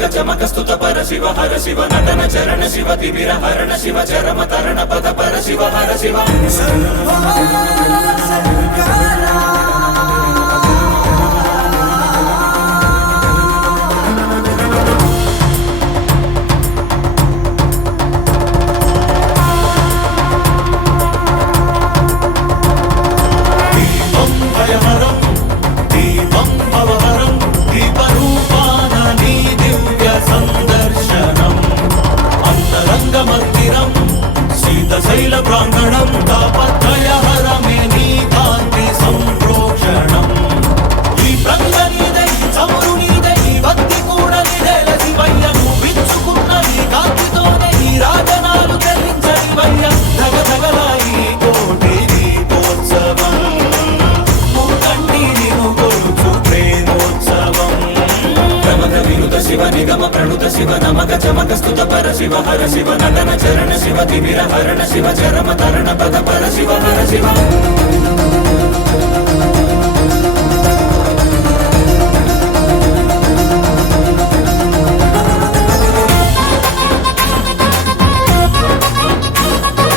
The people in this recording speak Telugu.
నమక చమక స్తుత పర శివ హర శివ నటన చరణ శివ తిమిర హరణ శివ చరమ తరణ పద పర శివ హర శివ శైల ప్రాంగణం తాపత్రయహరమే నీ కాంతి సంప్రోక్షణం ఈ ప్రంగ నీదే ఈ చమురు నీదే ఈ భక్తి కూడా నీదేల శివయ్య నువ్వు విచ్చుకున్న ఈ కాంతితోనే ఈ రాజనాలు చెల్లించనివయ్య ధగ ధగల ఈ కోటి దీపోత్సవం మూకంటి నిను కొలుచు ప్రేమోత్సవం ప్రమద విరుద శివ నిగమ ప్రణుత శివ నమక చమక స్తుత పర శివ హర శివ నటన చరణ శివ తిమిర హరణ శివ చరమ తరణ పద పర శివ హర శివ